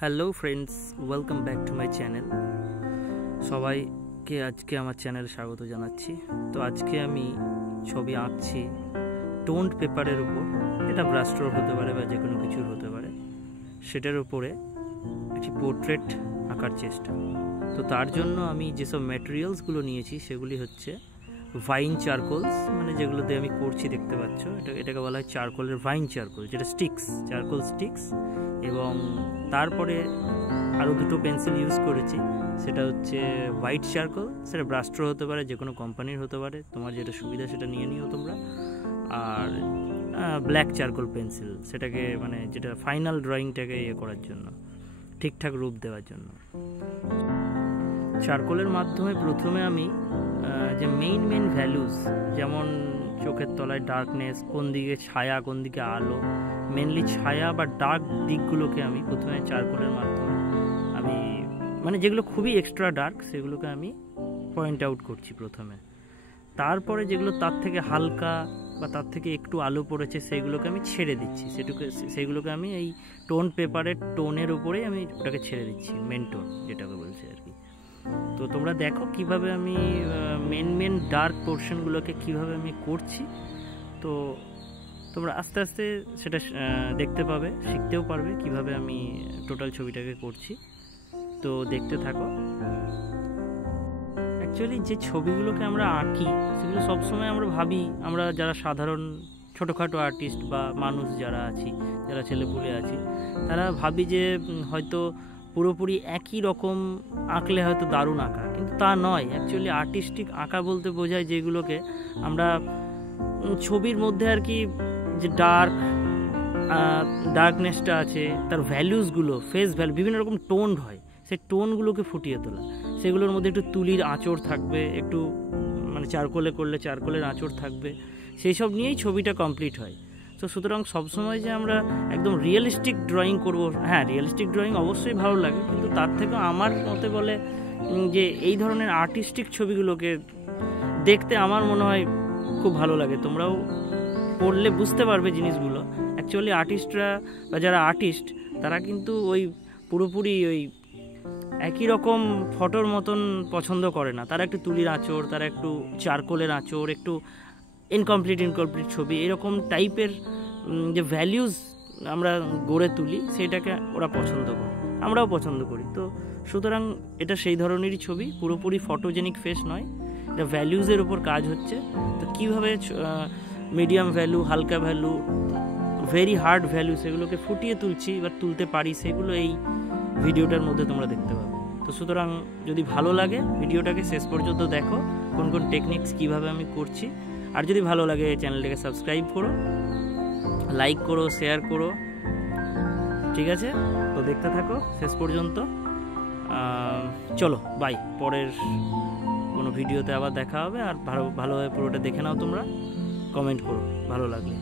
Hello friends, welcome back to my channel. সবাইকে আজকে আমার চ্যানেলে স্বাগত জানাচ্ছি। তো আজকে আমি ছবি আঁকছি টোন্ড পেপারের উপর। এটা ব্রাশ স্ট্রোক হতে পারে বা যে কোনো কিছুর হতে পারে। সেটার উপরে একটি পোর্ট্রেট আঁকার চেষ্টা। তো তার জন্য আমি যেসব ম্যাটেরিয়ালসগুলো নিয়েছি সেগুলি হচ্ছে ভাইন চারকোলস, মানে যেগুলোতে আমি করছি দেখতে পাচ্ছ, এটাকে বলা হয় চারকোলের ভাইন চারকোল, যেটা স্টিক্স, চারকোল স্টিক্স। এবং তারপরে আরও দুটো পেন্সিল ইউজ করেছি, সেটা হচ্ছে হোয়াইট চারকোল, সেটা ব্রাশ স্ট্রোক হতে পারে, যে কোনো কোম্পানির হতে পারে, তোমার যেটা সুবিধা সেটা নিয়ে নিও তোমরা। আর ব্ল্যাক চারকোল পেন্সিল, সেটাকে মানে যেটা ফাইনাল ড্রয়িংটাকে করার জন্য, ঠিকঠাক রূপ দেওয়ার জন্য। চারকোলের মাধ্যমে প্রথমে আমি যে মেইন ভ্যালুস, যেমন চোখের তলায় ডার্কনেস, কোন দিকে ছায়া কোন দিকে আলো, মেনলি ছায়া বা ডার্ক দিকগুলোকে আমি প্রথমে চারকোলের মাধ্যমে আমি মানে যেগুলো খুবই এক্সট্রা ডার্ক সেগুলোকে আমি পয়েন্ট আউট করছি প্রথমে। তারপরে যেগুলো তার থেকে হালকা বা তার থেকে একটু আলো পড়েছে সেগুলোকে আমি ছেড়ে দিচ্ছি, সেগুলোকে আমি এই টোন পেপারের টোনের উপরেই আমি ওটাকে ছেড়ে দিচ্ছি, মেন টোন যেটাকে বলছে আর কি। তো তোমরা দেখো কিভাবে আমি মেন ডার্ক পোর্শনগুলোকে কিভাবে আমি করছি। তো তোমরা আস্তে আস্তে সেটা দেখতে পাবে, শিখতেও পারবে কিভাবে আমি টোটাল ছবিটাকে করছি। তো দেখতে থাকো। অ্যাকচুয়ালি যে ছবিগুলোকে আমরা আঁকি সেগুলো সবসময় আমরা ভাবি, আমরা যারা সাধারণ ছোটোখাটো আর্টিস্ট বা মানুষ যারা আছি, যারা ছেলেপুলে আছি, তারা ভাবি যে হয়তো পুরোপুরি একই রকম আঁকলে হয়তো দারুণ আঁকা, কিন্তু তা নয়। অ্যাকচুয়ালি আর্টিস্টিক আঁকা বলতে বোঝায় যেগুলোকে আমরা ছবির মধ্যে আর কি, যে ডার্কনেসটা আছে, তার ভ্যালুসগুলো, ফেস ভ্যালু, বিভিন্ন রকম টোন হয়, সেই টোনগুলোকে ফুটিয়ে তোলা, সেগুলোর মধ্যে একটু তুলির আঁচড় থাকবে, একটু মানে চারকোলে করলে চারকোলের আঁচড় থাকবে, সেই সব নিয়েই ছবিটা কমপ্লিট হয়। তো সুতরাং সবসময় যে আমরা একদম রিয়েলিস্টিক ড্রয়িং করব, হ্যাঁ রিয়েলিস্টিক ড্রয়িং অবশ্যই ভালো লাগে, কিন্তু তার থেকেও আমার মতে বলে যে এই ধরনের আর্টিস্টিক ছবিগুলোকে দেখতে আমার মনে হয় খুব ভালো লাগে। তোমরাও পড়লে বুঝতে পারবে জিনিসগুলো। অ্যাকচুয়ালি আর্টিস্টরা বা যারা আর্টিস্ট তারা কিন্তু ওই পুরোপুরি ওই একই রকম ফটোর মতন পছন্দ করে না। তারা একটু তুলির আঁচড়, তারা একটু চারকোলের আঁচড়, একটু ইনকমপ্লিট ছবি, এরকম টাইপের যে ভ্যালিউজ আমরা গড়ে তুলি সেটাকে ওরা পছন্দ করে, আমরাও পছন্দ করি। তো সুতরাং এটা সেই ধরনেরই ছবি, পুরোপুরি ফটোজেনিক ফেস নয়, এটা ভ্যালিউজের উপর কাজ হচ্ছে। তো কীভাবে মিডিয়াম ভ্যালু, হালকা ভ্যালু, ভেরি হার্ড ভ্যালু, সেগুলোকে ফুটিয়ে তুলছি বা তুলতে পারি, সেগুলো এই ভিডিওটার মধ্যে তোমরা দেখতে পাবে। তো সুতরাং যদি ভালো লাগে ভিডিওটাকে শেষ পর্যন্ত দেখো, কোন কোন টেকনিক্স কীভাবে আমি করছি। আর যদি ভালো লাগে চ্যানেলটাকে সাবস্ক্রাইব করো, লাইক করো, শেয়ার করো, ঠিক আছে? তো দেখতে থাকো শেষ পর্যন্ত। চলো বাই, পরের কোনো ভিডিওতে আবার দেখা হবে। আর ভালোভাবে পুরোটা দেখে নাও তোমরা, কমেন্ট করো ভালো লাগলে।